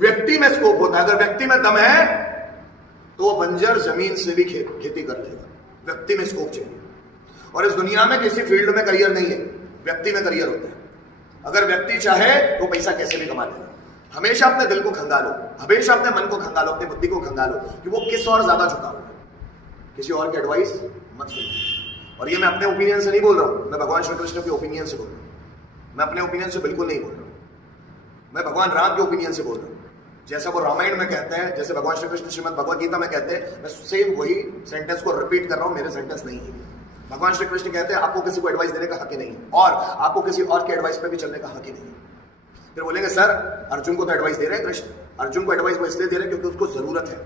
व्यक्ति में स्कोप होता है। अगर व्यक्ति में दम है तो वो बंजर जमीन से भी खेती कर लेगा। व्यक्ति में स्कोप चाहिए। और इस दुनिया में किसी फील्ड में करियर नहीं है, व्यक्ति में करियर होता है। अगर व्यक्ति चाहे तो पैसा कैसे भी कमा लेगा। हमेशा अपने दिल को खंगालो, हमेशा अपने मन को खंगालो, अपनी बुद्धि को खंगालो कि वो किस और ज्यादा झुका हुआ है। किसी और की एडवाइस मत सुनो। और ये मैं अपने ओपिनियन से नहीं बोल रहा हूं, मैं भगवान श्री कृष्ण के ओपिनियन से बोल रहा हूं। मैं अपने ओपिनियन से बिल्कुल नहीं बोल रहा हूं, मैं भगवान राम के ओपिनियन से बोल रहा हूं। जैसा वो रामायण में कहते हैं, जैसे भगवान श्री कृष्ण श्रीमद् भगवद गीता में कहते हैं, मैं सेम वही सेंटेंस को रिपीट कर रहा हूं, मेरे सेंटेंस नहीं है। भगवान श्री कृष्ण कहते हैं आपको किसी को एडवाइस देने का हक ही नहीं है और आपको किसी और के एडवाइस पे भी चलने का हक ही नहीं है। फिर बोलेंगे सर अर्जुन को तो एडवाइस दे रहे हैं कृष्ण, अर्जुन को एडवाइस वो इसलिए दे रहे हैं क्योंकि उसको जरूरत है,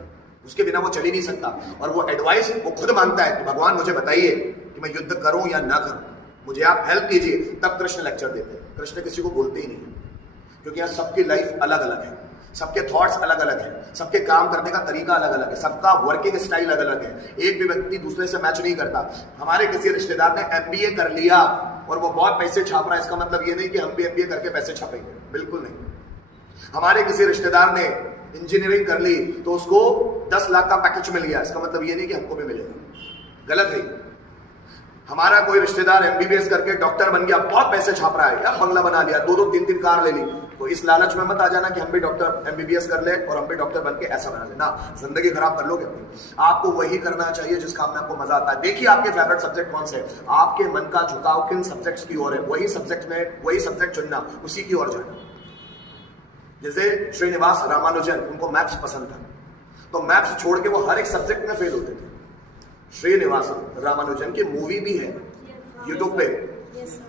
उसके बिना वो चल ही नहीं सकता। और वो एडवाइस वो खुद मानता है कि भगवान मुझे बताइए कि मैं युद्ध करूं या ना करूं, मुझे आप हेल्प कीजिए। तब कृष्ण लेक्चर देते हैं। कृष्ण किसी को बोलते ही नहीं है, क्योंकि यहाँ सबकी लाइफ अलग अलग है, सबके थॉट्स अलग अलग है, सबके काम करने का तरीका अलग अलग है, सबका वर्किंग स्टाइल अलग अलग है। एक भी व्यक्ति दूसरे से मैच नहीं करता। हमारे किसी रिश्तेदार ने एमबीए कर लिया और वो बहुत पैसे छाप रहा है, इसका मतलब ये नहीं कि हम भी एमबीए करके पैसे छापेंगे, बिल्कुल नहीं। हमारे किसी रिश्तेदार ने इंजीनियरिंग कर ली तो उसको 10 लाख का पैकेज मिल गया, इसका मतलब ये नहीं कि हमको भी मिलेगा, गलत है। हमारा कोई रिश्तेदार एमबीबीएस करके डॉक्टर बन गया, बहुत पैसे छाप रहा है, या बंगला बना लिया, 2-2 3-3 कार ले ली, तो इस लालच में मत आ जाना कि हम भी डॉक्टर एमबीबीएस कर ले और हम भी डॉक्टर बन के ऐसा बना लेना, जिंदगी खराब कर लोगे अपनी। आपको वही करना चाहिए जिस काम में आपको मजा आता है। देखिए आपके फेवरेट सब्जेक्ट कौन से, आपके मन का झुकाव किन सब्जेक्ट्स की ओर है, वही सब्जेक्ट चुनना, उसी की ओर जाना। जैसे श्रीनिवास रामानुजन, उनको मैथ्स पसंद था, तो मैथ्स छोड़ के वो हर एक सब्जेक्ट में फेल होते थे। श्रीनिवास रामानुजन की मूवी भी है यूट्यूब पे,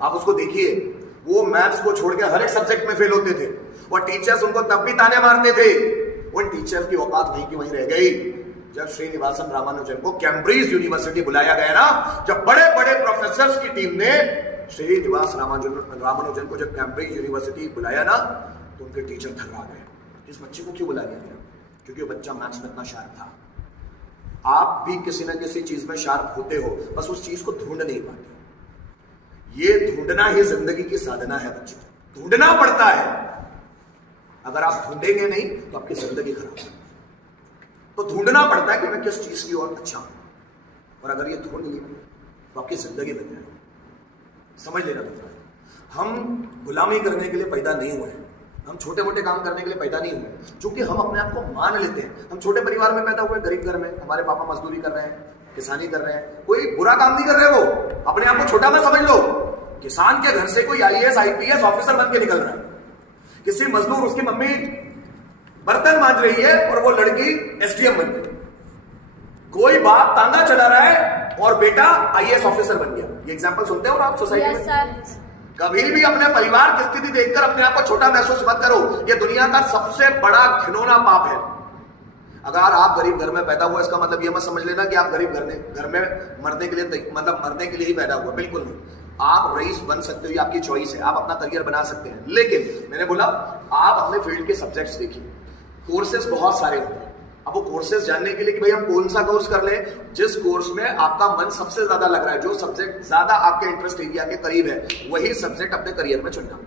आप उसको देखिए। वो मैथ्स को छोड़ के हर एक सब्जेक्ट में फेल होते थे और टीचर्स उनको तब भी ताने मारते थे। उन टीचर की औकात वहीं की वहीं रह गई जब श्रीनिवासन रामानुजन को कैम्ब्रिज यूनिवर्सिटी बुलाया गया ना, जब बड़े बड़े प्रोफेसर्स की टीम ने श्रीनिवास रामानुजन को जब कैम्ब्रिज यूनिवर्सिटी बुलाया ना, तो उनके टीचर थर्रा गए। इस बच्चे को क्यों बुलाया गया? क्योंकि वो बच्चा मैथ्स में इतना शार्प था। आप भी किसी ना किसी चीज में शार्प होते हो, बस उस चीज को ढूंढ नहीं पाते। ये ढूंढना ही जिंदगी की साधना है बच्चों, ढूंढना पड़ता है। अगर आप ढूंढेंगे नहीं तो आपकी जिंदगी खराब है। तो ढूंढना पड़ता है कि मैं किस चीज की ओर अच्छा हूं, और अगर ये ढूंढ लिया तो आपकी जिंदगी बन जाएगी। समझ लेना पड़ता है। हम गुलामी करने के लिए पैदा नहीं हुए हैं, हम छोटे मोटे काम करने के लिए पैदा नहीं हुए। क्योंकि हम अपने आप को मान लेते हैं, हम छोटे परिवार में पैदा हुए, गरीब घर में, हमारे पापा मजदूरी कर रहे हैं, किसानी कर रहे हैं, कोई बुरा काम नहीं कर रहे। वो अपने आप को छोटा मत समझ लो। किसान के घर से कोई आईएएस आईपीएस ऑफिसर बन के निकल रहा है, किसी मजदूर, उसकी मम्मी बर्तन मांज रही है और वो लड़की एसडीएम बन गई, कोई बाप तांगा चला रहा है और बेटा आईएएस ऑफिसर बन गया। ये एग्जांपल सुनते हो आप सोसाइटी में? कभी भी अपने परिवार की स्थिति देखकर अपने आप को छोटा महसूस मत करो। यह दुनिया का सबसे बड़ा घिनौना पाप है। अगर आप गरीब घर में पैदा हुआ, इसका मतलब यह मत समझ लेना कि आप गरीब घर में मरने के लिए, मतलब मरने के लिए ही पैदा हुआ, बिल्कुल नहीं। आप रईस बन सकते हो, ये आपकी चॉइस है, आप अपना करियर बना सकते हैं। लेकिन मैंने बोला आप अपने फील्ड के सब्जेक्ट्स देखिए, कोर्सेज बहुत सारे होते हैं। अब वो कोर्सेज जानने के लिए कि भाई हम कौन सा कोर्स कर लें, जिस कोर्स में आपका मन सबसे ज्यादा लग रहा है, जो सब्जेक्ट ज्यादा आपके इंटरेस्ट एरिया के करीब है, वही सब्जेक्ट अपने करियर में चुनना।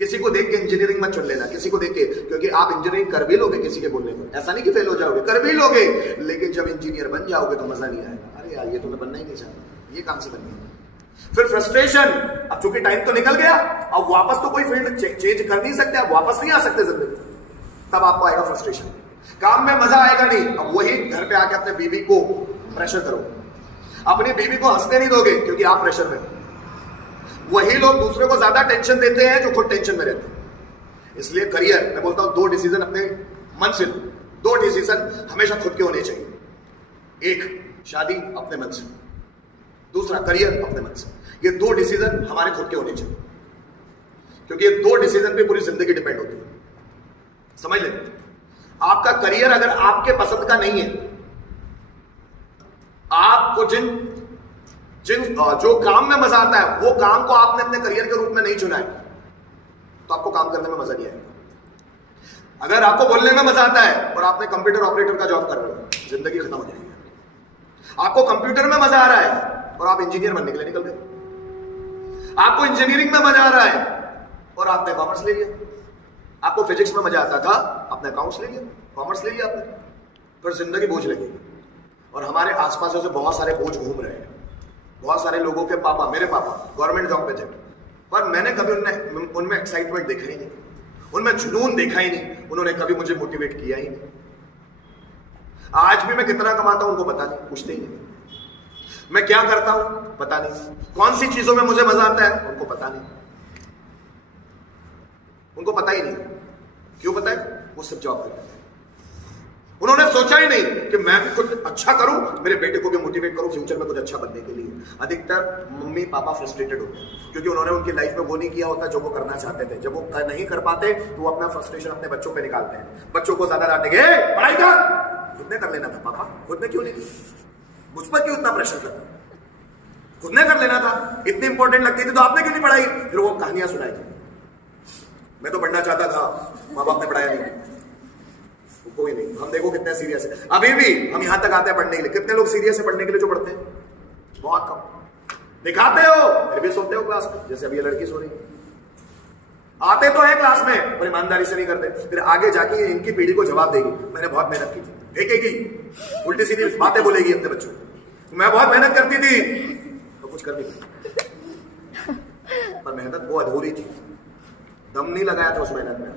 किसी को देख के इंजीनियरिंग मत चुन लेना, किसी को देख के, क्योंकि आप इंजीनियरिंग कर भी लोगे किसी के बोलने पर, ऐसा नहीं कि फेल हो जाओगे, कर भी लोगे, लेकिन जब इंजीनियर बन जाओगे तो मजा नहीं आएगा। अरे यार ये तो मैं बनना ही नहीं चाहता, ये कहां से बन गया? फिर फ्रस्ट्रेशन, अब चूंकि टाइम तो निकल गया, अब वापस तो कोई फील्ड चेंज कर नहीं सकते, अब वापस नहीं आ सकते जिंदगी, तब आपको आएगा फ्रस्ट्रेशन, काम में मजा आएगा नहीं। अब वही घर पे आके अपने बीवी को प्रेशर करो, अपनी बीवी को हंसने नहीं दोगे क्योंकि आप प्रेशर में। वही लोग दूसरे को ज्यादा टेंशन देते हैं जो खुद टेंशन में रहते हैं। इसलिए करियर, मैं बोलता हूं 2 डिसीजन अपने मन से, 2 डिसीजन हमेशा खुद के होने चाहिए। एक शादी अपने मन से, दूसरा करियर अपने मन से। ये 2 डिसीजन हमारे खुद के होने चाहिए, क्योंकि ये 2 डिसीजन पे पूरी जिंदगी डिपेंड होती है। समझ लें, आपका करियर अगर आपके पसंद का नहीं है, आपको जिन जो काम में मजा आता है वो काम को आपने अपने करियर के रूप में नहीं चुना है, तो आपको काम करने में मजा नहीं आएगा। अगर आपको बोलने में मजा आता है और आपने कंप्यूटर ऑपरेटर का जॉब कर रहे हो, जिंदगी खत्म हो जाएगी। आपको कंप्यूटर में मजा आ रहा है और आप इंजीनियर बनने के लिए निकल गए। आपको इंजीनियरिंग में मजा आ रहा है और आपने कॉमर्स ले लिया। आपको फिजिक्स में मजा आता था, आपने अकाउंट्स ले लिया, कॉमर्स ले लिया आपने, फिर जिंदगी बोझ लगेगी। और हमारे आसपास ऐसे बहुत सारे बोझ घूम रहे हैं। बहुत सारे लोगों के पापा, मेरे पापा गवर्नमेंट जॉब पे थे, पर मैंने कभी उनमें एक्साइटमेंट देखा ही नहीं, उनमें जुनून देखा ही नहीं, उन्होंने कभी मुझे मोटिवेट किया ही नहीं। आज भी मैं कितना कमाता हूं उनको पता नहीं, पूछते ही नहीं। मैं क्या करता हूं पता नहीं, कौन सी चीजों में मुझे मजा आता है उनको पता नहीं, उनको पता ही नहीं। क्यों पता है? वो सब जॉब करते हैं। उन्होंने सोचा ही नहीं कि मैं भी कुछ अच्छा करूं, मेरे बेटे को भी मोटिवेट करूं फ्यूचर में कुछ अच्छा बनने के लिए। अधिकतर मम्मी पापा फ्रस्ट्रेटेड होते हैं क्योंकि उन्होंने उनकी लाइफ में वो नहीं किया होता जो वो करना चाहते थे। जब वो नहीं कर पाते तो वो अपना फ्रस्ट्रेशन अपने बच्चों पे निकालते हैं। बच्चों को ज्यादा डांटेंगे, पढ़ाई कर, खुद ने कर लेना था पापा, खुद ने क्यों नहीं किया, मुझ पर क्यों इतना प्रेशर कर, खुद ने कर लेना था, इतनी इंपॉर्टेंट लगती थी तो आपने क्यों नहीं पढ़ाई। फिर वो कहानियां सुनाई, मैं तो पढ़ना चाहता था, माँ बाप ने पढ़ाया नहीं, कोई नहीं। हम देखो कितने सीरियस है, अभी भी हम यहां तक आते हैं पढ़ने के लिए। कितने लोग सीरियस है पढ़ने के लिए जो पढ़ते हैं? बहुत कम। दिखाते हो फिर भी सोते हो क्लास में, जैसे अभी ये लड़की सो रही है। आते तो है क्लास में पर ईमानदारी से नहीं करते। फिर आगे जाके इनकी पीढ़ी को जवाब देगी, मैंने बहुत मेहनत की थी, फेंकेगी, उल्टी सीधी बातें बोलेगी अपने बच्चों को, मैं बहुत मेहनत करती थी, तो कुछ कर नहीं पाई। पर मेहनत वो अधूरी थी, दम नहीं लगाया था उस मेहनत में।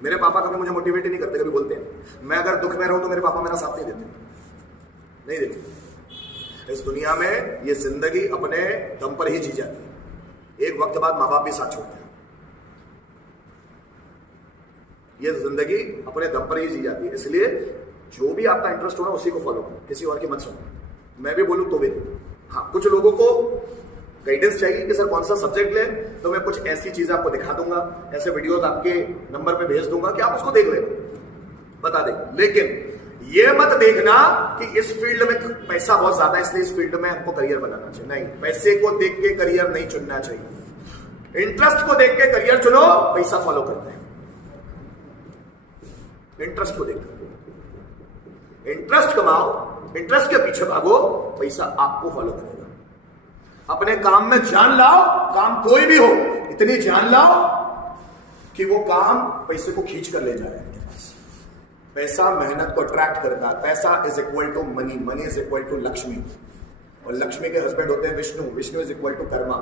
मेरे पापा कभी मुझे मोटिवेट ही नहीं करते, कभी बोलते हैं मैं अगर दुख में रहूं तो मेरे पापा मेरा साथ नहीं देते, नहीं देते। इस दुनिया में ये जिंदगी अपने दम पर ही जी जाती है, एक वक्त बाद माँ बाप भी साथ छोड़ते हैं। ये जिंदगी अपने दम पर ही जी जाती है, इसलिए जो भी आपका इंटरेस्ट हो ना उसी को फॉलो करो, किसी और की मत सुनो। मैं भी बोलूं तो भी नहीं। हाँ, कुछ लोगों को गाइडेंस चाहिए कि सर कौन सा सब्जेक्ट ले, तो मैं कुछ ऐसी चीजें आपको दिखा दूंगा, ऐसे वीडियोस आपके नंबर पे भेज दूंगा कि आप उसको देख लेना, बता देंगे। लेकिन ये मत देखना कि इस फील्ड में पैसा बहुत ज्यादा है इसलिए इस फील्ड में हमको करियर बनाना चाहिए। नहीं, पैसे को देख के करियर नहीं चुनना चाहिए, इंटरेस्ट को देख के करियर चुनो। पैसा फॉलो करते हैं इंटरेस्ट को देखकर, इंटरेस्ट कमाओ, इंटरेस्ट के पीछे भागो, पैसा आपको फॉलो करेगा। अपने काम में जान लाओ, काम कोई भी हो, इतनी जान लाओ कि वो काम पैसे को खींच कर ले जाए। पैसा मेहनत को अट्रैक्ट करता है। पैसा is equal to money, money is equal to Lakshmi, और लक्ष्मी के हस्बैंड होते हैं Vishnu, Vishnu is equal to karma.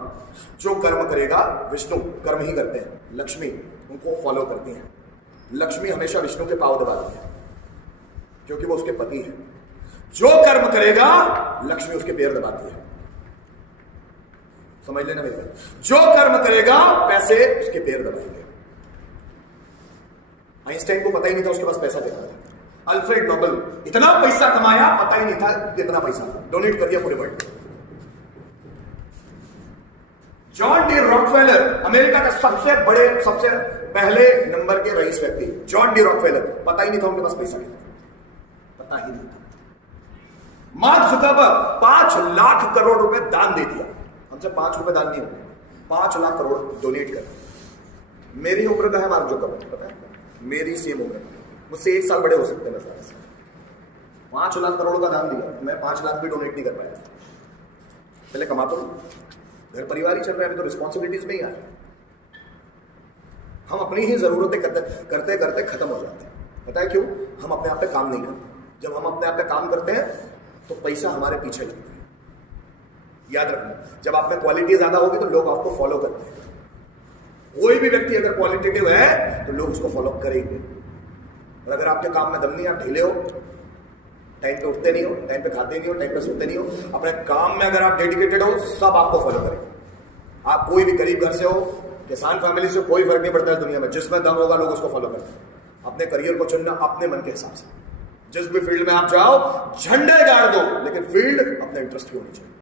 जो कर्म करेगा, विष्णु कर्म ही करते हैं, लक्ष्मी उनको फॉलो करती है। लक्ष्मी हमेशा विष्णु के पांव दबाती है क्योंकि वो उसके पति है। जो कर्म करेगा लक्ष्मी उसके पैर दबाती है, समझ लेना मेरी बात। जो कर्म करेगा पैसे उसके पैर दबाएंगे। आइंस्टाइन को पता ही नहीं था उसके पास पैसा कितना था। अल्फ्रेड नोबेल इतना पैसा कमाया, पता ही नहीं था कितना पैसा, डोनेट कर दिया पूरे world. John D Rockefeller America का सबसे पहले नंबर के रईस व्यक्ति, जॉन डी रॉकफेलर, पता ही नहीं था उनके पास पैसा कितना, पता ही नहीं था। मार्क जुकरबर्ग 5 लाख करोड़ रुपए दान दे दिया। हमसे 5 रुपए दान नहीं होते, 5 लाख करोड़ डोनेट कर। मेरी उम्र का है मार्क जुकरबर्ग, पता है, मेरी सेम उम्र, मुझसे 1 साल बड़े हो सकते हैं सारे से। 5 लाख करोड़ का दान दिया, मैं 5 लाख भी डोनेट नहीं कर पाया। पहले कमाता हूं, घर परिवार ही चल रहा है, अभी तो रिस्पॉन्सिबिलिटीज में ही आ रहा है। हम अपनी ही जरूरतें करते करते खत्म हो जाते हैं। पता है क्यों? हम अपने आप पे काम नहीं करते। जब हम अपने आप पे काम करते हैं तो पैसा हमारे पीछे लगता है। याद रखना, जब आप में क्वालिटी ज्यादा होगी तो लोग आपको फॉलो करते हैं। कोई भी व्यक्ति अगर क्वालिटेटिव है तो लोग उसको फॉलो करेंगे। और अगर आपके काम में दम नहीं, आप ढीले हो, टाइम पे उठते नहीं हो, टाइम पे खाते नहीं हो, टाइम पे सोते नहीं हो, अपने काम में अगर आप डेडिकेटेड हो, सब आपको फॉलो करेंगे। आप कोई भी गरीब घर से हो, किसान फैमिली से, कोई फर्क नहीं पड़ता है दुनिया में, जिसमें दम होगा लोग उसको फॉलो करते हैं। अपने करियर को चुनना अपने मन के हिसाब से। जिस भी फील्ड में आप जाओ, झंडे गाड़ दो, लेकिन फील्ड अपने इंटरेस्ट की होनी चाहिए।